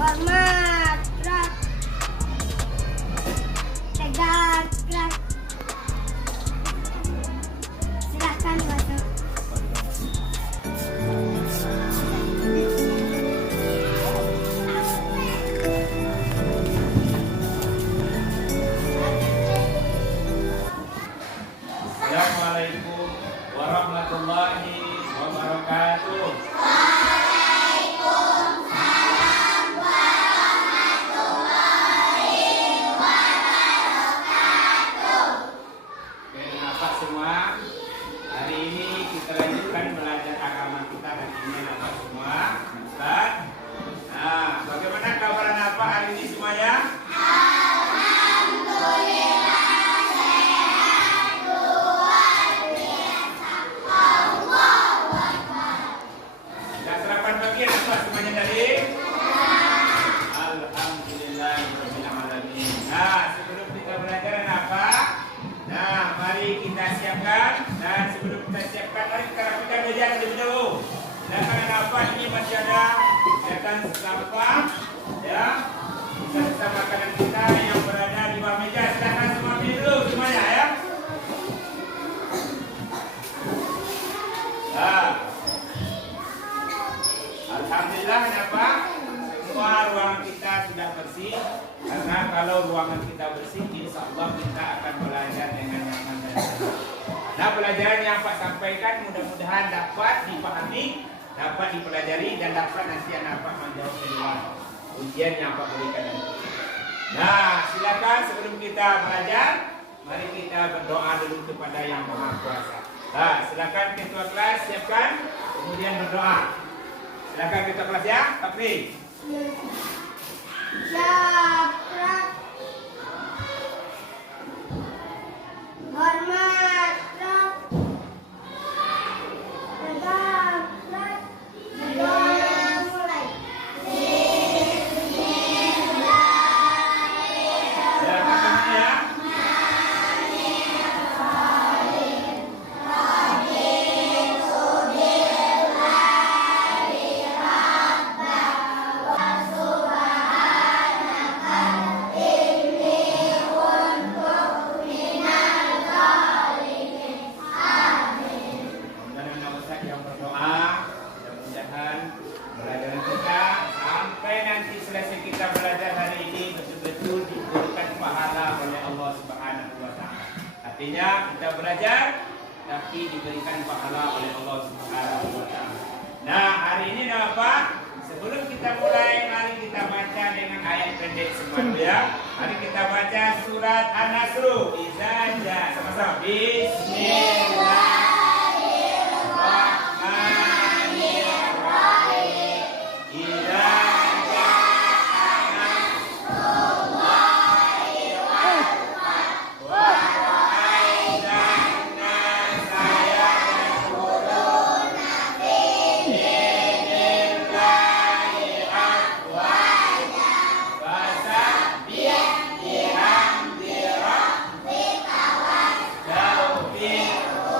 Hormat, gerak. Tegak, gerak. Silakan masuk. Assalamualaikum warahmatullahi wabarakatuh. Bapak semua, hari ini kita lanjutkan belajar agama kita. Hari ini Bapak semua, Ustaz. Nah, bagaimana kabaran apa hari ini semuanya? Sudah sarapan pagi apa semuanya tadi? Alhamdulillahirabbil alamin. Nah, sebelum kita belajar apa? Nah, mari kita siapkan. Dan sebelum kita siapkan, mari kita rapikan meja terlebih dahulu. Dan karena apa ini masih ada siapkan sampah, ya, sisa makanan kita yang berada di bawah meja. Silakan semua ambil dulu semuanya, ya. Nah, alhamdulillah, kenapa? Semua ruangan kita sudah bersih. Karena kalau ruangan kita bersih, insya Allah kita akan belajar dengan nyaman dan senang. Nah, pelajaran yang Pak sampaikan mudah-mudahan dapat dipahami, dapat dipelajari, dan dapat nanti anak Pak menjawab dengan ujian yang Pak berikan nanti. Nah, silakan sebelum kita belajar, mari kita berdoa dulu kepada Yang Maha Kuasa. Nah, silakan ketua kelas siapkan, kemudian berdoa. Silakan ketua kelas, ya, Takbir. Siap, gerak. Hormat, gerak. Tegak, gerak. Berdoa mulai. Ya, katakan ya. Mudah-mudahan Ustaz yang berdoa, mudah-mudahan pelajaran kita sampai nanti selesai kita belajar hari ini betul-betul diberikan pahala oleh Allah Subhanahu wa taala. Artinya kita belajar tapi diberikan pahala oleh Allah Subhanahu wa taala. Nah, hari ini apa? Sebelum kita mulai, mari kita baca dengan ayat pendek semua, ya. Mari kita baca surat An-Nasr. Iza jaa, sama-sama. Bismillahirrahmanirrahim. Iza jaa nasrullahi wal fath wa ra'aitan nasa yadkhuluna fi dinillahi afwaja fasabbih bihamdi rabbika wastaghfirhu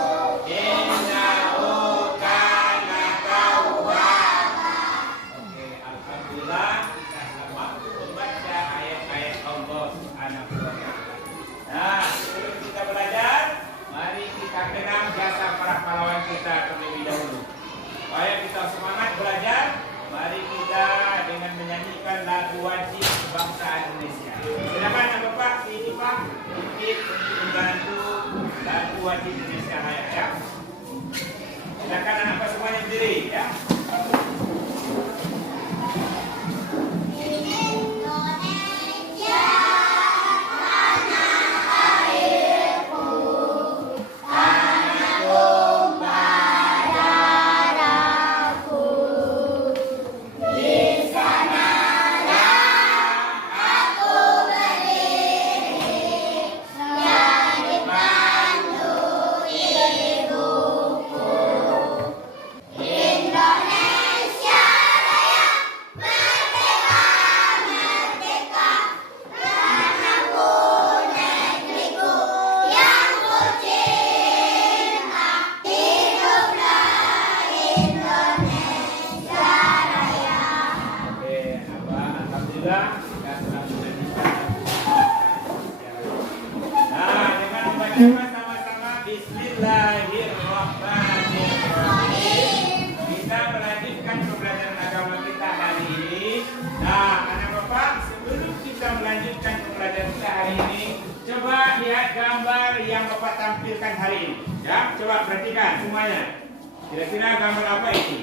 hari ini. Ya, coba perhatikan semuanya. Kira-kira gambar apa ini?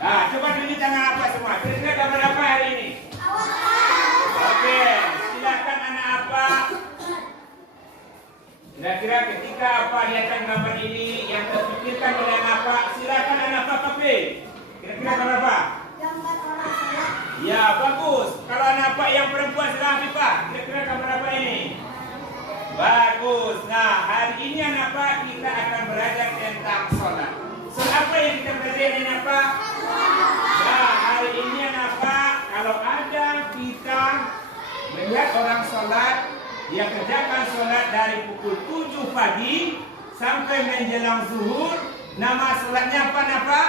Nah, coba tunjuk tangan apa semua. Kira-kira gambar apa hari ini? Oke, silakan anak apa? Kira-kira ketika apa lihatkan gambar ini yang terpikirkan oleh anak apa? Silakan anak apa pilih. Kira-kira gambar apa? Gambar orang sholat. Ya, bagus. Kalau anak apa yang perempuan silakan Pipa. Kira-kira gambar apa ini? Bagus. Nah, hari ini anak apa kita akan belajar tentang sholat. Sholat apa yang kita belajar ini apa? Nah, hari ini anak apa? Kalau ada kita melihat orang sholat, dia kerjakan sholat dari pukul 7 pagi sampai menjelang zuhur. Nama sholatnya apa, Napa?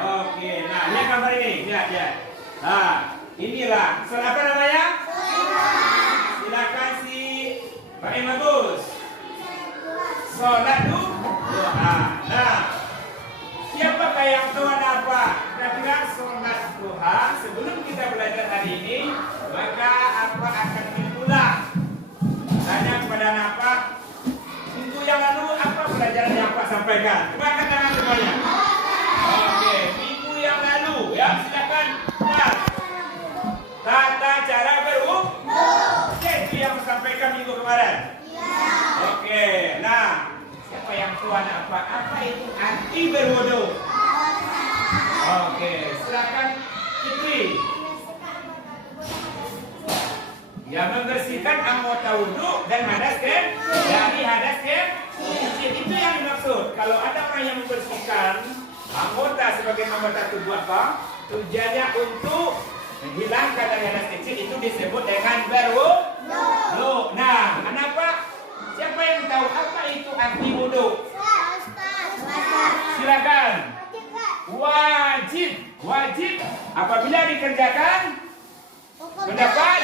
Oke, nah lihat gambar ini, lihat. Nah, inilah sholat apa namanya? Silakan si Pak Bagus. Sholat duha. Nah, siapakah yang tahu apa? Kira-kira sholat duha sebelum kita belajar hari ini, maka apa akan dimulai? Tanya kepada apa? Minggu yang lalu apa pelajaran yang Pak sampaikan? Coba angkat tangan semuanya. Oke, minggu yang lalu ya silakan Pak. Tata cara berwudu. Itu yang disampaikan minggu kemarin. Oke, nah siapa yang tuan apa? Apa itu anti berwudu? Oke, silakan Fitri. Yang membersihkan anggota wudhu dan hadas dari hadas itu yang dimaksud. Kalau ada orang yang membersihkan anggota sebagai anggota tubuh apa? Tujuannya untuk menghilangkan dari hadas kecil itu disebut dengan berwudu. Nah, kenapa? Siapa yang tahu apa itu anti wudhu? Silakan. Wajib apabila dikerjakan mendapat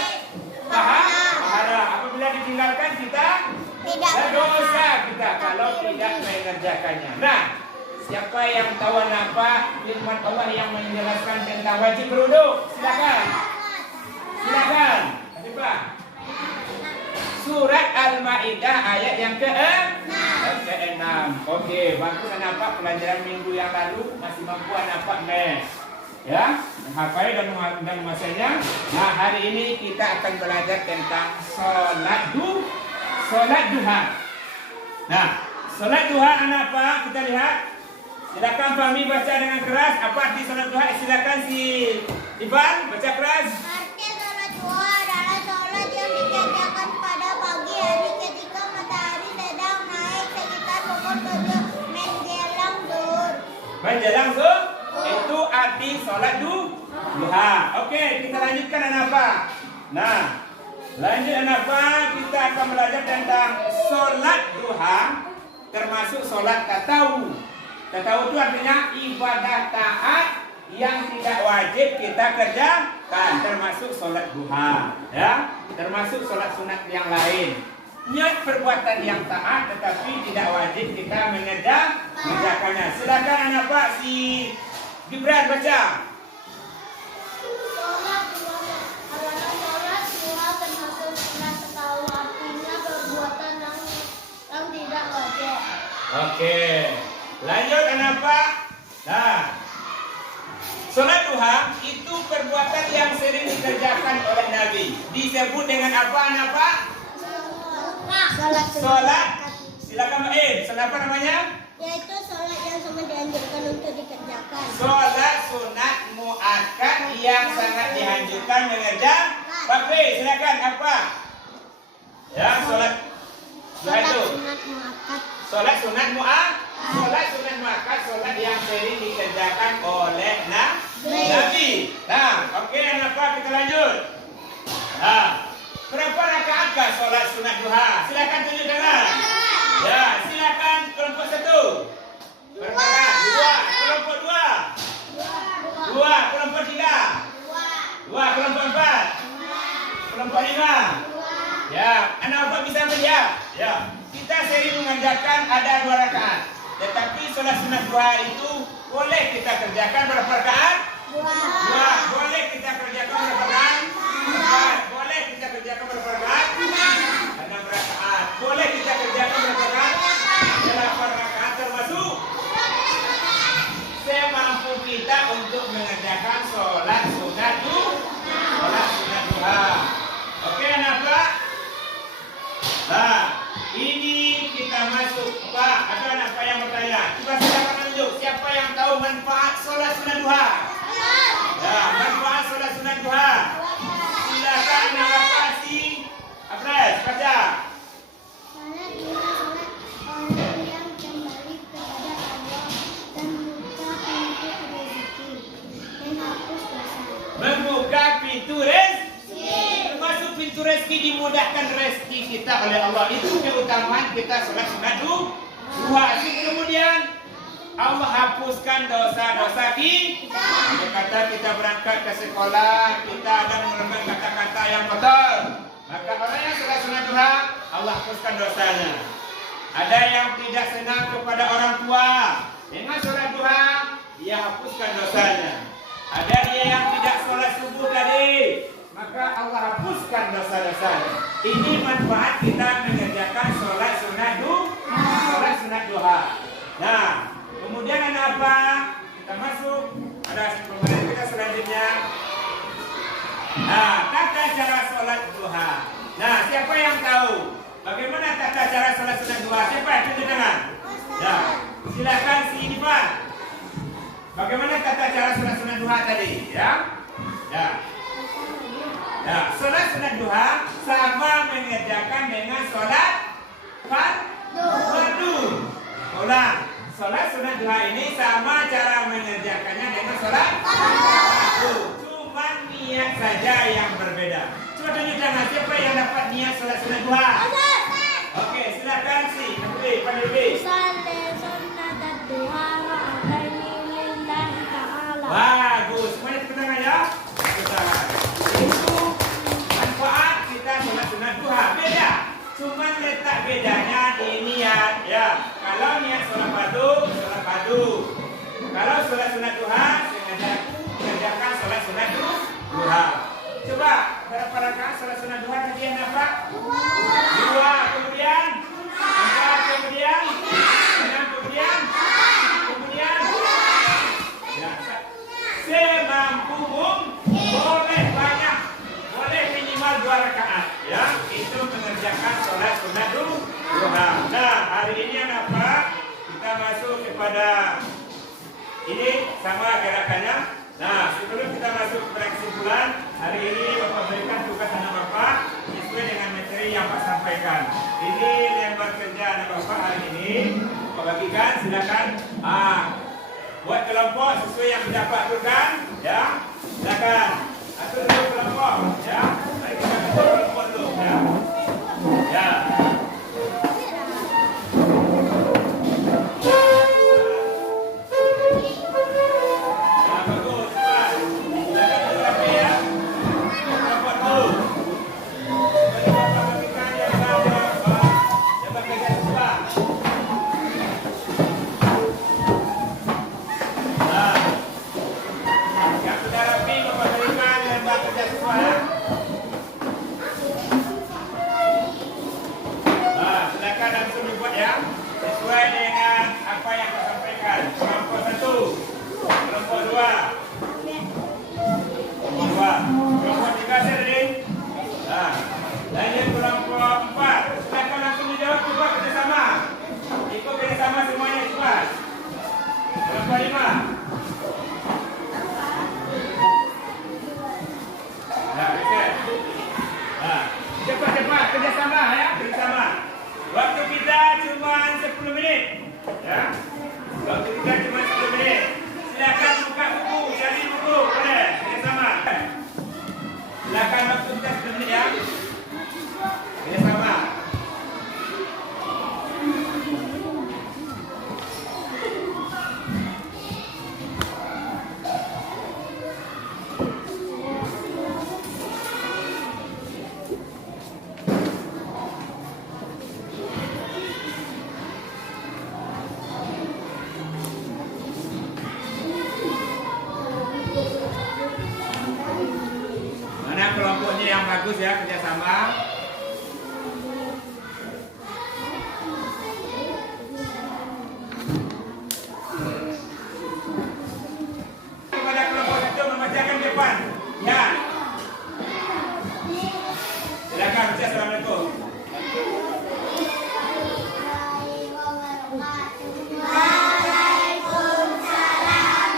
pahala. Apabila ditinggalkan kita berdosa kita kalau tidak mengerjakannya. Nah, siapa yang tahu apa firman Allah yang menjelaskan tentang wajib berwudu? Silakan. Surat Al-Maidah ayat yang ke-6. Oke, bantu anak pelajaran minggu yang lalu masih mampu anak ya, menghafal dan menguasainya. Nah, hari ini kita akan belajar tentang sholat duha. Nah, sholat duha apa? Kita lihat. Silakan Fahmi baca dengan keras. Apa arti sholat duha? Silakan si Ivan baca keras. Arti sholat duha adalah sholat yang dikerjakan pada pagi hari ketika matahari sedang naik sekitar pukul 7 menjelang zuhur. Menjelang zuhur itu arti sholat duha. Oke, kita lanjutkan apa? Nah, lanjut apa? Kita akan belajar tentang sholat duha, termasuk sholat tatawu. Tatawu itu artinya ibadah taat yang tidak wajib kita kerjakan, termasuk sholat duha, ya, termasuk sholat sunat yang lain. Niat perbuatan yang taat tetapi tidak wajib kita mengerjakannya. Silakan anak Pak si Gibran baca. Sholat duha termasuk sunat tatawu, artinya perbuatan yang tidak wajib. Oke, lanjut anak Pak. Nah, sholat duha itu perbuatan yang sering dikerjakan oleh Nabi. Disebut dengan apa anak Pak? Sholat. Silakan Mbak. Sholat apa namanya? Yaitu sholat yang sama dianjurkan untuk dikerjakan. Sholat sunat muakkad yang sangat dianjurkan mengerjakan. Pak B, silakan apa? Ya, sholat itu. Sholat sunat muakkad, sholat yang sering dikerjakan oleh Nabi. Nah, oke, apa kita lanjut. Nah, berapa rakaatkah sholat sunat duha? Silakan tunjuk tangan. Ya, silakan kelompok 1. Berapa rakaat? 2. Kelompok 2. 2. Kelompok 3. 2. Kelompok 4. Kelompok 5. Ya, anak apa bisa melihat? Ya, kita sering mengerjakan ada 2 rakaat. Tetapi sholat sunat duha itu boleh kita kerjakan berapa rakaat? 2. Boleh kita kerjakan berapa rakaat? 4. Boleh kita kerjakan berapa rakaat? 6 rakaat. Boleh kita kerjakan berapa rakaat? sholat sunat duha? Ya, manfaat sholat sunat duha. Silakan mengatasi. Apres, baca. Salat adalah orang yang kembali kepada Allah dan membuka pintu rezeki dan hapus dosa. Membuka pintu rezeki. Termasuk pintu rezeki, dimudahkan rezeki kita oleh Allah. Itu keutamaan kita sholat sunat duha. Kemudian Allah hapuskan dosa-dosa kita. Andai kata kita berangkat ke sekolah, kita ada mengulangi kata-kata yang kotor, maka orang yang sholat sunat duha, Allah hapuskan dosanya. Ada yang tidak senang kepada orang tua, dengan sholat duha, dia hapuskan dosanya. Ada dia yang tidak sholat subuh tadi, maka Allah hapuskan dosa-dosanya. Ini manfaat kita mengerjakan sholat sunat duha. Nah, kemudian ada apa? Kita masuk, ada pembelajaran kita selanjutnya. Nah, tata cara sholat duha. Nah, siapa yang tahu bagaimana tata cara sholat sunat duha? Siapa yang tunjuk tangan? Nah, silakan si Ivan. Bagaimana tata cara sholat sunat duha tadi? Ya, ya. Nah, sholat sunat duha sama mengerjakan dengan sholat fardu. Ulang. Sholat sunat duha ini sama cara mengerjakannya dengan sholat fardu. Cuma niat saja yang berbeda. Coba tunjuk tangan siapa yang dapat niat sholat sunat duha? Oke, silakan si Pandiri. Salat sunat duha ma'adani lillahi ta'ala. Bagus. Semuanya tepuk tangan ya. Tepuk tangan. Itu manfaat kita sholat sunat duha. Beda. Cuma letak bedanya di niat ya. Kalau niat sholat fardu. Kalau sholat sunat duha, sengaja aku kerjakan sholat sunat duha. Coba berapa rakaat sholat sunat duha tadi yang dapat? 2. Kemudian 4. Kemudian 6. Kemudian ya, semampumu. Boleh banyak, boleh minimal 2 rakaat ya. Itu mengerjakan sholat sunat duha. Nah, hari ini apa? Kita masuk kepada ini sama gerakannya. Nah, sebelum kita masuk kepada kesimpulan, hari ini Bapak berikan tugas anak Bapak sesuai dengan materi yang Pak sampaikan. Ini lembar kerja anak Bapak hari ini. Bapak bagikan, silakan. Buat kelompok sesuai yang sudah Pak aturkan, ya. Silakan. Atur dulu kelompok, ya. Mari kita atur kelompok dulu, ya. Ya. Cepat-cepat kerjasama ya, kerjasama. Waktu kita cuma 10 menit. Ya. Waktu kita cuma 10 menit. Silakan buka buku, cari buku, boleh. Kerjasama. Silakan waktu kita 10 menit ya. Kerjasama. Kelompoknya yang bagus ya, kerjasama. Kepada kelompok itu membacakan depan. Ya. Silakan baca assalamualaikum. Waalaikumsalam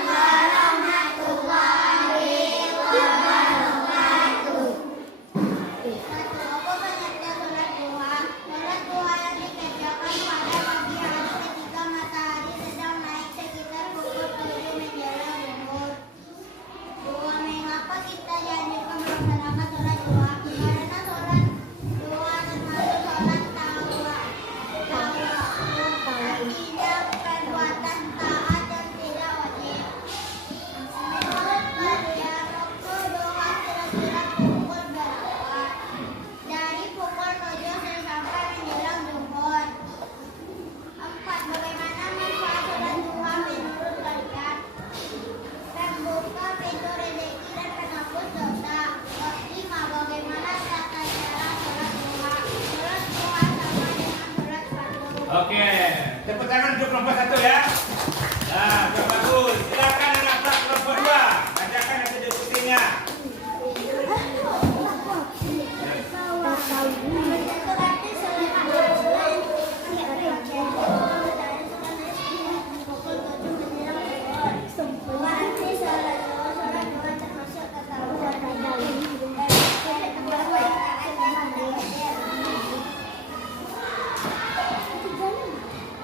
kelompok 1 ya. Nah, bagus. Silakan anak-anak kelompok 2. Bacakan nasi putihnya.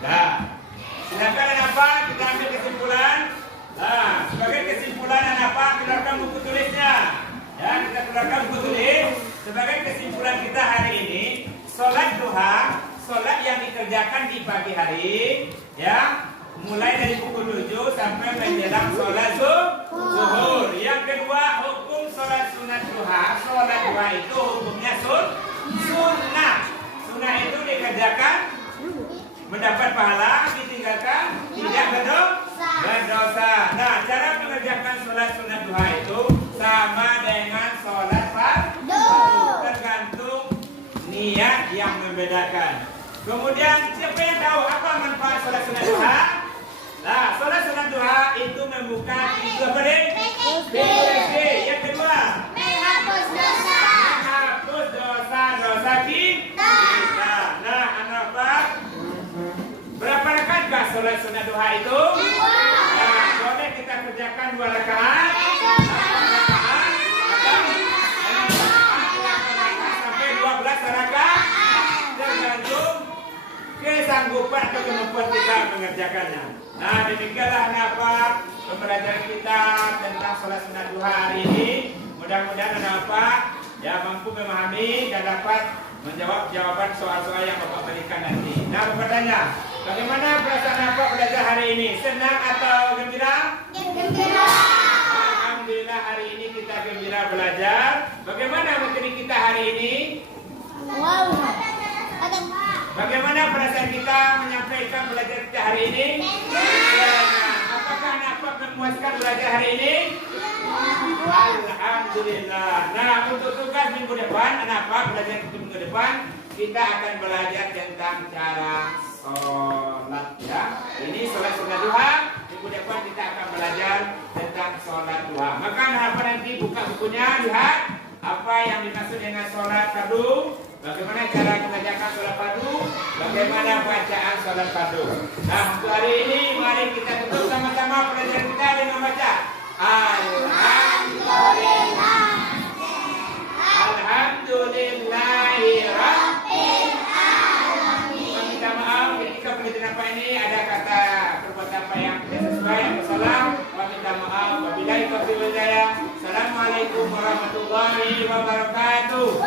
Nah, silakan apa? Kita ambil kesimpulan. Nah, sebagai kesimpulan apa? Keluarkan buku tulisnya. Ya, kita keluarkan buku tulis. Sebagai kesimpulan kita hari ini, sholat duha, sholat yang dikerjakan di pagi hari, ya, mulai dari pukul 7 sampai menjelang sholat zuhur. Yang kedua, hukum sholat sunat duha. Sholat duha itu hukumnya sunnah. Sunnah itu dikerjakan mendapat pahala, ditinggalkan tidak berdosa. Nah, cara mengerjakan sholat sunat duha itu sama dengan sholat fardu, tergantung niat yang membedakan. Kemudian siapa yang tahu apa manfaat sholat sunat duha? Nah, sholat sunat duha itu membuka pintu PDG. Yang kedua, menghapus dosa kita. Nah, anak Pak, berapa rakaat sholat sunat duha itu? 2. Nah, boleh kita kerjakan 2 rakaat. Sampai 12 rakaat. Tergantung kesanggupan atau kemampuan kita mengerjakannya. Nah, demikianlah apa pembelajaran kita tentang sholat sunat duha hari ini. Mudah-mudahan apa ya mampu memahami dan dapat menjawab jawaban soal-soal yang Bapak berikan nanti. Nah, Bapak tanya, bagaimana perasaan Bapak belajar hari ini? Senang atau gembira? Gembira. Alhamdulillah hari ini kita gembira belajar. Bagaimana materi kita hari ini? Wow. Bagaimana perasaan kita menyampaikan belajar kita hari ini? Nah, apakah Bapak memuaskan belajar hari ini? Alhamdulillah. Nah, untuk tugas minggu depan, Bapak belajar minggu depan, kita akan belajar tentang cara sholat ya. Ini sholat sunat duha. Minggu depan kita akan belajar tentang sholat duha. Maka Bapak nanti buka bukunya, lihat apa yang dimaksud dengan sholat fardu, bagaimana cara mengerjakan sholat fardu, bagaimana bacaan sholat fardu. Nah, untuk hari ini mari kita tutup sama-sama pelajaran kita dengan baca Alhamdulillahirabbil alamin. Minta maaf ketika pelajaran apa ini ada kata perbuatan apa yang tidak sesuai atau salah. Minta maaf. Wabillahi taufiq wal hidayah. Assalamualaikum warahmatullahi wabarakatuh.